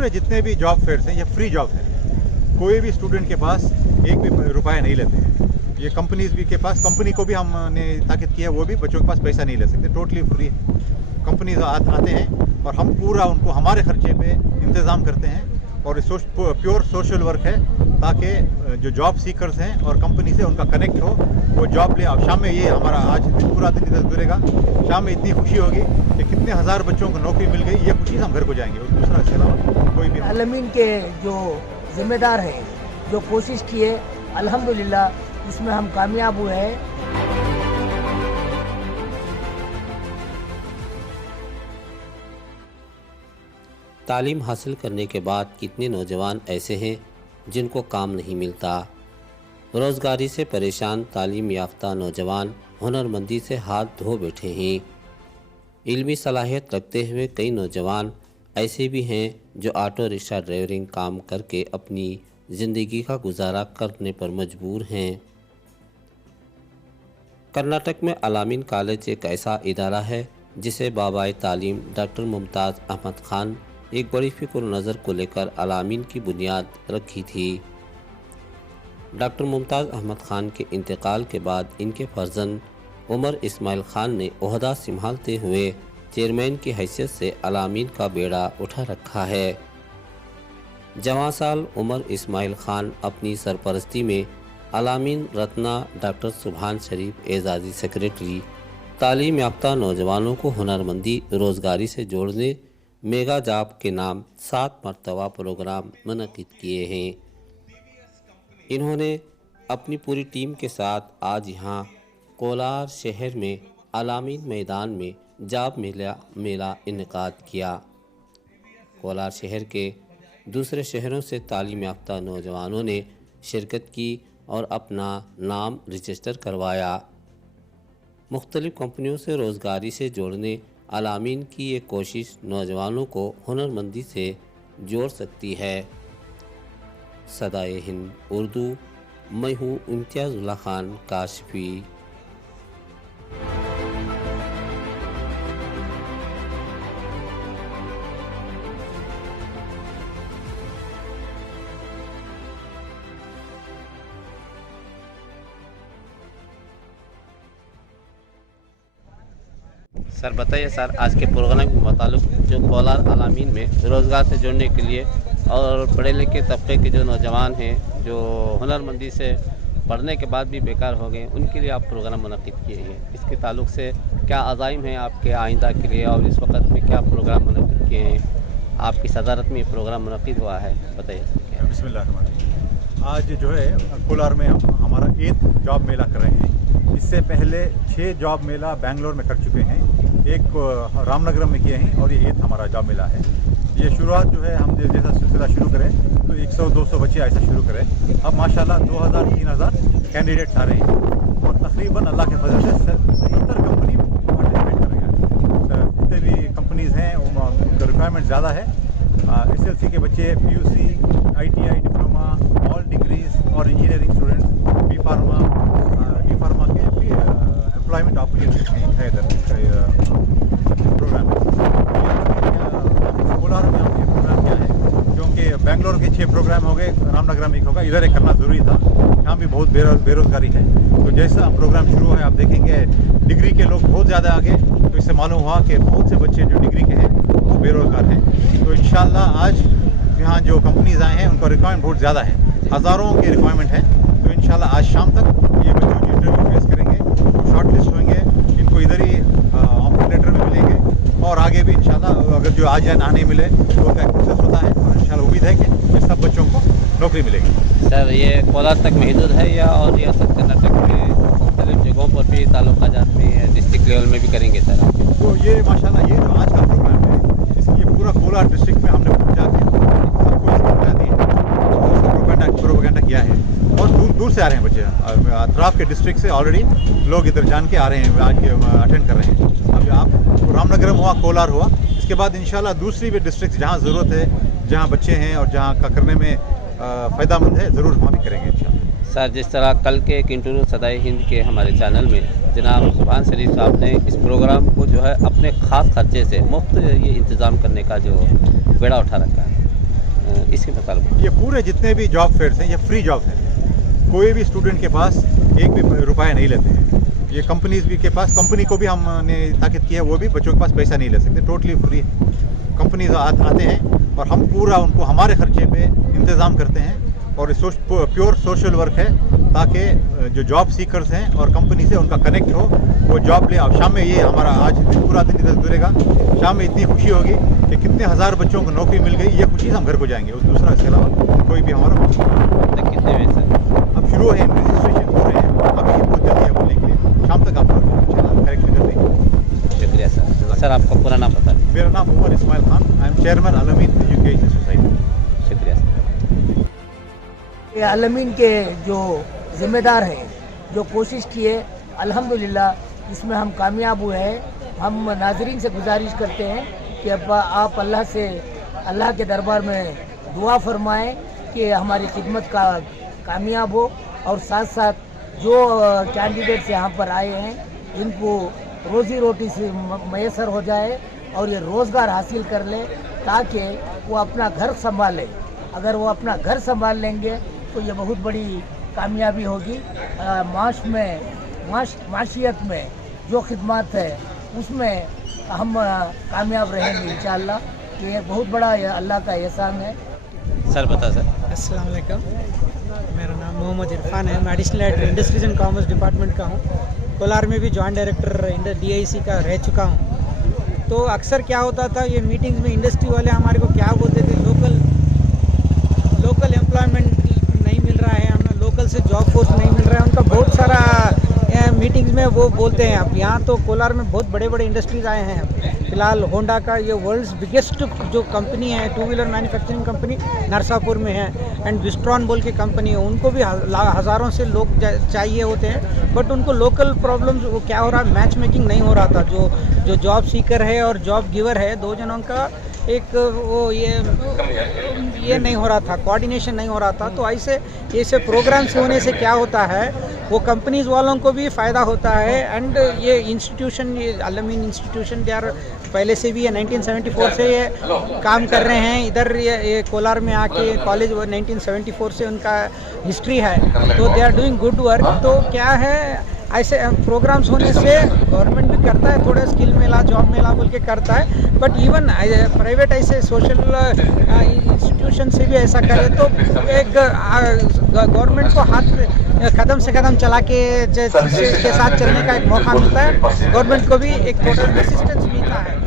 पूरे जितने भी जॉब फेयर्स हैं ये फ्री जॉब हैं, कोई भी स्टूडेंट के पास एक भी रुपया नहीं लेते हैं। ये कंपनीज भी के पास, कंपनी को भी हमने ताकीद किया है, वो भी बच्चों के पास पैसा नहीं ले सकते, टोटली फ्री है। कंपनीज आते हैं और हम पूरा उनको हमारे खर्चे पे इंतज़ाम करते हैं और प्योर सोशल वर्क है ताकि जो जॉब सीकर्स हैं और कंपनी से उनका कनेक्ट हो, वो जॉब ले। अब शाम में ये हमारा आज पूरा दिन इधर गुजरेगा, शाम में इतनी खुशी होगी कि कितने हज़ार बच्चों को नौकरी मिल गई, ये खुशी से हम घर को जाएंगे। और दूसरा इसके अलावा कोई भी आलमीन के जो जिम्मेदार हैं, जो कोशिश की है, अल्हम्दुलिल्लाह इसमें हम कामयाब हुए हैं। तालीम हासिल करने के बाद कितने नौजवान ऐसे हैं जिनको काम नहीं मिलता। रोज़गारी से परेशान तालीम याफ्ता नौजवान हुनरमंदी से हाथ धो बैठे हैं। इल्मी सलाहियत रखते हुए कई नौजवान ऐसे भी हैं जो ऑटो रिक्शा ड्राइवरिंग काम करके अपनी ज़िंदगी का गुजारा करने पर मजबूर हैं। कर्नाटक में अलामीन कॉलेज एक ऐसा इदारा है जिसे बाबाए तालीम डॉक्टर मुमताज़ अहमद ख़ान एक बड़ी फ़िक्र नज़र को लेकर अलामीन की बुनियाद रखी थी। डॉक्टर मुमताज़ अहमद ख़ान के इंतकाल के बाद इनके फर्जंद उमर इस्माइल ख़ान ने ओहदा संभालते हुए चेयरमैन की हैसियत से अलामीन का बेड़ा उठा रखा है। जवां साल उमर इस्माइल ख़ान अपनी सरपरस्ती में अलामीन रत्ना डॉक्टर सुभान शरीफ एजाज़ी सेक्रेटरी तालीम याफ्ता नौजवानों को हुनरमंदी रोज़गारी से जोड़ने मेगा जॉब के नाम 7 मरतबा प्रोग्राम मुनक़िद किए हैं। इन्होंने अपनी पूरी टीम के साथ आज यहाँ कोलार शहर में अलामीन मैदान में जॉब मेला इनेकाद किया। कोलार शहर के दूसरे शहरों से तालीम याफ्ता नौजवानों ने शिरकत की और अपना नाम रजिस्टर करवाया। मुख्तलिफ़ कंपनियों से रोज़गारी से जोड़ने अलामीन की ये कोशिश नौजवानों को हुनरमंदी से जोड़ सकती है। सदाए हिंद उर्दू, मैं हूँ इम्तियाज़ुल्लाह खान काशिफ़ी। सर बताइए सर, आज के प्रोग्राम के मुताबिक जो कोलार अलामीन में रोज़गार से जोड़ने के लिए और पढ़े लिखे तबके के जो नौजवान हैं जो हुनरमंदी से पढ़ने के बाद भी बेकार हो गए, उनके लिए आप प्रोग्राम मुनक़िद किए हैं। इसके ताल्लुक से क्या अज़ाइम हैं आपके आइंदा के लिए और इस वक्त में क्या प्रोग्राम मुनक़िद किए हैं? आपकी सदारत में ये प्रोग्राम मुनक़िद हुआ है, बताइए। बिस्मिल्लाह। आज जो है कोलार में हम हमारा 8 जॉब मेला कर रहे हैं। इससे पहले 6 जॉब मेला बेंगलोर में कर चुके हैं, एक रामनगर में किए हैं और ये 8 हमारा जॉब मेला है। ये शुरुआत जो है हम जैसा सिलसिला शुरू करें तो 100-200 बच्चे ऐसा शुरू करें। अब माशाल्लाह 2000-3000 कैंडिडेट्स आ रहे हैं और तकरीबन अल्लाह के फजल से 70 कंपनी पार्टिसिपेट कर रही हैं। जितने भी कंपनीज़ हैं उनका रिक्वायरमेंट ज़्यादा है। SLC के बच्चे, PUC, ITI diploma, all degrees और इंजीनियरिंग स्टूडेंट्स, डी फार्मा के भी एम्प्लॉयमेंट अपॉर्चुनिटीज है इधर प्रोग्राम में। कोलार में हमने प्रोग्राम किया है क्योंकि बेंगलोर के 6 प्रोग्राम हो गए, रामनगर में 1 होगा, इधर एक करना ज़रूरी था। यहाँ भी बहुत बेरोज़गारी है। तो जैसा प्रोग्राम शुरू है आप देखेंगे डिग्री के लोग बहुत ज़्यादा आगे, तो इससे मालूम हुआ कि बहुत से बच्चे जो डिग्री के हैं वो बेरोज़गार हैं। तो इंशाल्लाह आज यहाँ जो कंपनीज़ आए हैं उनका रिक्वायरमेंट बहुत ज़्यादा है, हज़ारों के रिक्वायरमेंट है। तो इंशाल्लाह आज शाम तक ये बच्चे जो इंटरव्यू फेस करेंगे वो शॉर्ट लिस्ट होंगे, इनको इधर ही ऑफर लेटर में मिलेंगे और आगे भी इंशाल्लाह अगर जो आज या ना नहीं मिले तो उनका प्रोसेस होता है और इंशाल्लाह उम्मीद है कि ये सब बच्चों को नौकरी मिलेगी। सर ये कोलार तक महदूद है या और रियासत कर्नाटक में मुख्तलिफ जगहों पर भी ताल्लुक़ जाते हैं, डिस्ट्रिक्ट लेवल में भी करेंगे सर? तो ये माशाल्लाह ये जो आज का प्रोग्राम है इसकी पूरा कोलार डिस्ट्रिक्ट में हमने पहुँचा के सबको इसकी बता दी है, प्रोपेगेंडा किया है और दूर दूर से आ रहे हैं बच्चे, अतराफ़ के डिस्ट्रिक्ट से ऑलरेडी लोग इधर जान के आ रहे हैं, आज अटेंड कर रहे हैं। अभी आप रामनगर हुआ, कोलार हुआ, इसके बाद इंशाल्लाह दूसरी भी डिस्ट्रिक्ट जहाँ ज़रूरत है, जहाँ बच्चे हैं और जहाँ का करने में फ़ायदामंद है, ज़रूर वहाँ भी करेंगे इंशाल्लाह। सर जिस तरह कल के एक इंटरव्यू सदाए हिंद के हमारे चैनल में जनाब सुभान शरीफ साहब ने इस प्रोग्राम को जो है अपने ख़ास खर्चे से मुफ्त ये इंतज़ाम करने का जो बेड़ा उठा रखा है, इसके मतलब ये पूरे जितने भी जॉब फेयर्स हैं ये फ्री जॉब हैं। कोई भी स्टूडेंट के पास एक भी रुपया नहीं लेते हैं। ये कंपनीज भी के पास, कंपनी को भी हमने ताकीद किया है, वो भी बच्चों के पास पैसा नहीं ले सकते, टोटली फ्री। कंपनीज आते हैं और हम पूरा उनको हमारे खर्चे पे इंतज़ाम करते हैं और प्योर सोशल वर्क है ताकि जो जॉब सीकर्स हैं और कंपनी से उनका कनेक्ट हो, वो जॉब ले। अब शाम में ये हमारा आज पूरा दिन इधर गुजरेगा, शाम में इतनी खुशी होगी कि कितने हज़ार बच्चों को नौकरी मिल गई। ये खुशी से हम घर को जाएंगे, उस दूसरा इसके अलावा कोई भी हमारा कितने बजे सर? अब शुरू है, रजिस्ट्रेशन हो रहे हैं, अभी ये बहुत जल्दी है बोलने के लिए, शाम तक आप करेक्शन कर देंगे। शुक्रिया सर। सर आपका पूरा नाम बता दें। मेरा नाम Umar Ismail Khan, I am chairman Al-Amin education society. शुक्रिया सर। ये अल-अमीन के जो ज़िम्मेदार हैं, जो कोशिश किए, अल्हम्दुलिल्लाह इसमें हम कामयाब हुए हैं। हम नाज़रीन से गुजारिश करते हैं कि आप अल्लाह के दरबार में दुआ फरमाएं कि हमारी खिदमत का कामयाब हो, और साथ साथ जो कैंडिडेट्स यहाँ पर आए हैं इनको रोज़ी रोटी से मैसर हो जाए और ये रोज़गार हासिल कर ले ताकि वो अपना घर संभाले। अगर वो अपना घर संभाल लेंगे तो ये बहुत बड़ी कामयाबी होगी। माशियत में जो खिदमत है उसमें हम कामयाब रहेंगे इंशाअल्लाह। ये बहुत बड़ा अल्लाह का एहसान है। सर बता सर। अस्सलाम वालेकुम, मेरा नाम मोहम्मद इरफान है। मैं additional editor industries and commerce department का हूँ। कोलार में भी जॉइंट डायरेक्टर DIC का रह चुका हूँ। तो अक्सर क्या होता था, ये मीटिंग्स में इंडस्ट्री वाले हमारे को क्या बोलते थे, लोकल एम्प्लॉयमेंट नहीं मिल रहा है, हमें लोकल से जॉब फोर्स नहीं मिल रहा है। उनका बहुत सारा मीटिंग्स में वो बोलते हैं। अब यहाँ तो कोलार में बहुत बड़े बड़े इंडस्ट्रीज आए हैं। फिलहाल होंडा का ये वर्ल्ड्स बिगेस्ट जो कंपनी है, 2 व्हीलर मैन्युफैक्चरिंग कंपनी नरसापुर में है, एंड विस्ट्रॉन बोल के कंपनी है। उनको भी हज़ारों से लोग चाहिए होते हैं, बट उनको लोकल प्रॉब्लम्स वो क्या हो रहा है, मैच मेकिंग नहीं हो रहा था। जो जॉब सीकर है और जॉब गिवर है, दो जनों का एक वो ये नहीं हो रहा था, कोऑर्डिनेशन नहीं हो रहा था। तो ऐसे प्रोग्राम्स होने से क्या होता है, वो कंपनीज वालों को भी फ़ायदा होता है। एंड ये इंस्टीट्यूशन, ये अल-अमीन इंस्टीट्यूशन यार पहले से भी है, 1974 से ये काम कर रहे हैं। इधर ये कोलार में आके कॉलेज 1974 से उनका हिस्ट्री है, तो they are doing good work. तो क्या है, ऐसे प्रोग्राम्स होने से गवर्नमेंट भी करता है, थोड़ा स्किल मेला, जॉब मेला बोल के करता है, बट इवन प्राइवेट ऐसे सोशल इंस्टीट्यूशन से भी ऐसा करे तो एक गवर्नमेंट को हाथ कदम से कदम चला के साथ चलने का एक मौका मिलता है, गवर्नमेंट को भी एक थोड़ा असिस्टेंस मिलता है।